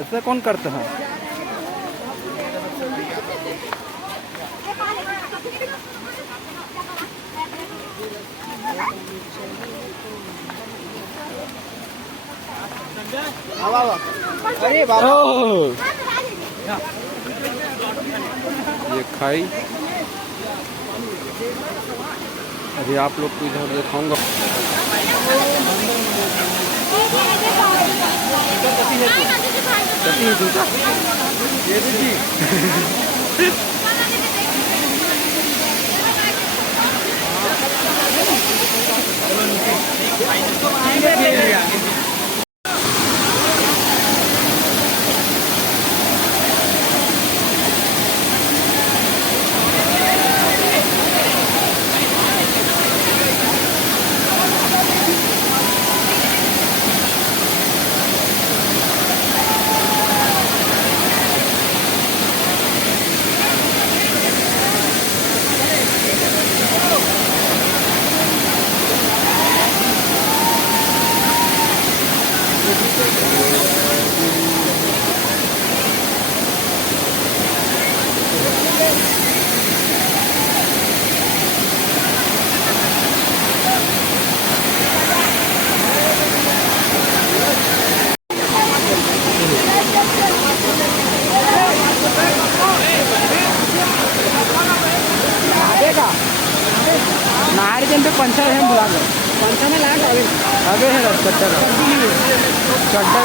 ऐसा कौन करता है? अरे बाबा ये खाई। अभी आप लोग को इधर दिखाऊंगा। ये नारी जन पे पंचा है बुला लो पंचा में लाया आगे है चट्टा चट्टा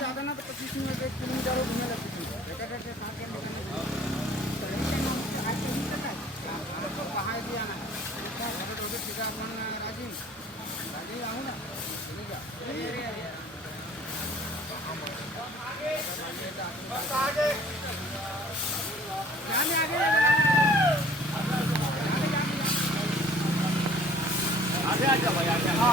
ज़्यादा ना तो 25 मिनट 1 किलोमीटर घूमने लगती थी कहाँ भी आना राजीव राजीव आऊँ ना आगे आजा भाई आगे हाँ